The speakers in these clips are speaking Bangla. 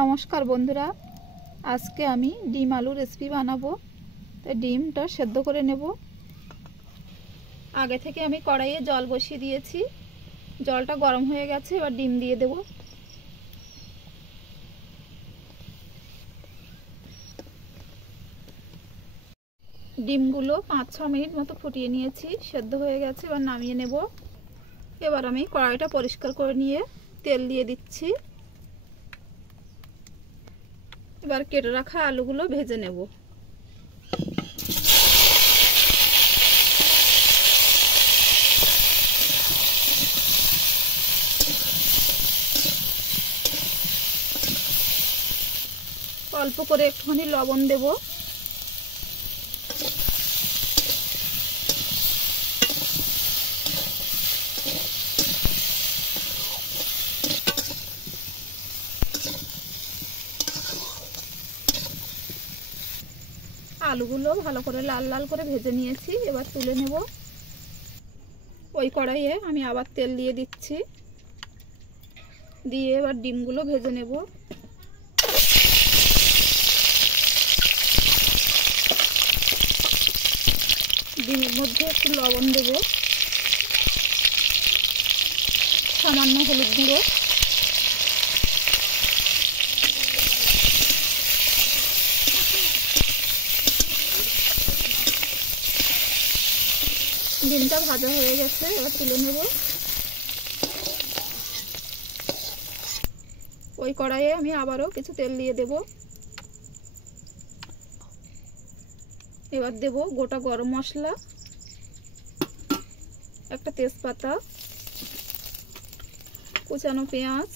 নমস্কার বন্ধুরা, আজকে আমি ডিম আলু রেসিপি বানাবো। তাই ডিমটা সেদ্ধ করে নেব। আগে থেকে আমি কড়াইয়ে জল বসিয়ে দিয়েছি, জলটা গরম হয়ে গেছে। এবার ডিম দিয়ে দেব। ডিমগুলো 5-6 মিনিট মতো ফুটিয়ে নিয়েছি, সেদ্ধ হয়ে গেছে। এবার নামিয়ে নেব। এবার আমি কড়াইটা পরিষ্কার করে নিয়ে তেল দিয়ে দিচ্ছি। এবার কেটে রাখা আলুগুলো ভেজে নেব। অল্প করে একটুখানি লবণ দেব। আলুগুলো ভালো করে লাল লাল করে ভেজে নিয়েছি, এবার তুলে নেব। ওই কড়াইয়ে আমি আবার তেল দিয়ে দিচ্ছি, দিয়ে এবার ডিমগুলো ভেজে নেব। ডিমের মধ্যে একটু লবণ দেব, সামান্য হলুদ গুঁড়ো, ডিমটা ভাজা হয়ে গেছে। এবার তুলে নেব। ওই কড়াইয়ে আমি আবারও কিছু তেল দিয়ে দেব। এবার দেব গোটা গরম মশলা, একটা তেজপাতা, কুচানো পেঁয়াজ,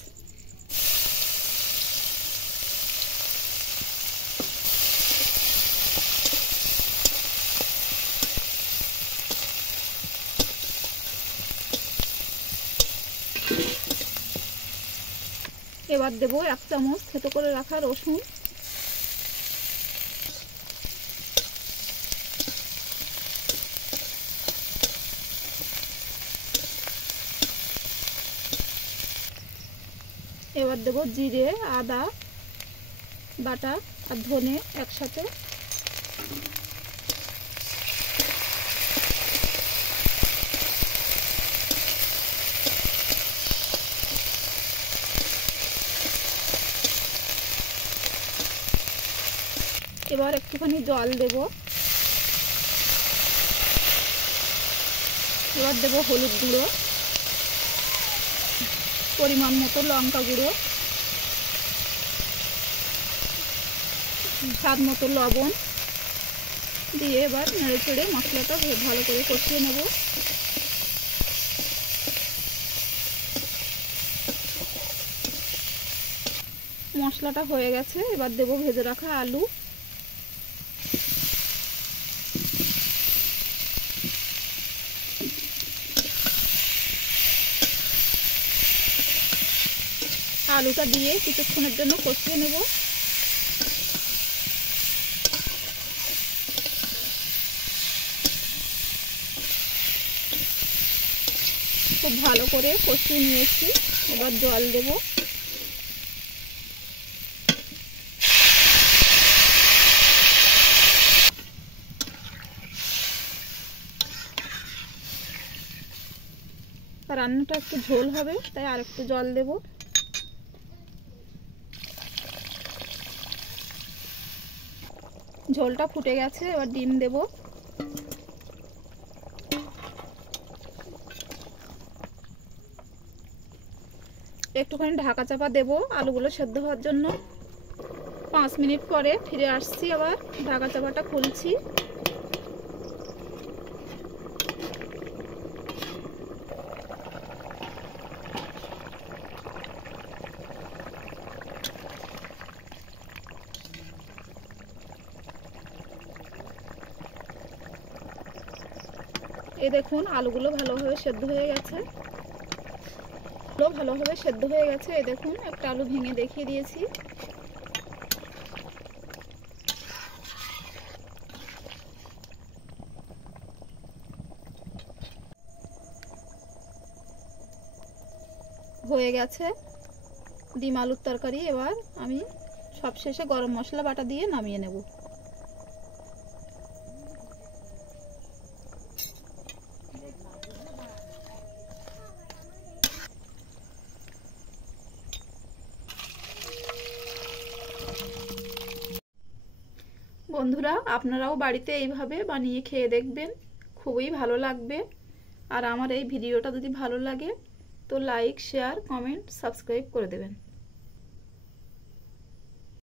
এবার দেব 1 চামচ থেতো করে রাখা রসুন, এবার দেব জিরে, আদা বাটা আর ধনে একসাথে, এবার একটুখানি জল দেব। এবার দেব হলুদ গুঁড়ো, পরিমাণ মতো লঙ্কা গুঁড়ো, স্বাদ মতো লবণ দিয়ে এবার নেড়ে চেড়ে মশলাটা ভালো করে কষিয়ে নেব। মশলাটা হয়ে গেছে। এবার দেব ভেজে রাখা আলু, আলুটা দিয়ে কিছুক্ষণের জন্য কষিয়ে নেব। খুব ভালো করে কষিয়ে নিয়েছি। এবার জল দেব। রান্নাটা একটু ঝোল হবে, তাই আর একটু জল দেব। ঝোলটা ফুটে গেছে। এবার ডিম দেব। একটুখানি ঢাকা চাপা দেব আলুগুলো সেদ্ধ হওয়ার জন্য। 5 মিনিট পরে ফিরে আসছি। আবার ঢাকা চাপাটা খুলছি। এই দেখুন আলুগুলো ভালোভাবে সেদ্ধ হয়ে গেছে। এই দেখুন একটা আলু ভেঙে দেখিয়ে দিয়েছি। হয়ে গেছে। ডিম আলুর তরকারি। এবার আমি সবশেষে গরম মশলা বাটা দিয়ে নামিয়ে নেব। বন্ধুরা, আপনারাও বাড়িতে এইভাবে বানিয়ে খেয়ে দেখবেন, খুবই ভালো লাগবে। আর আমার এই ভিডিওটা যদি ভালো লাগে তো লাইক, শেয়ার, কমেন্ট, সাবস্ক্রাইব করে দেবেন।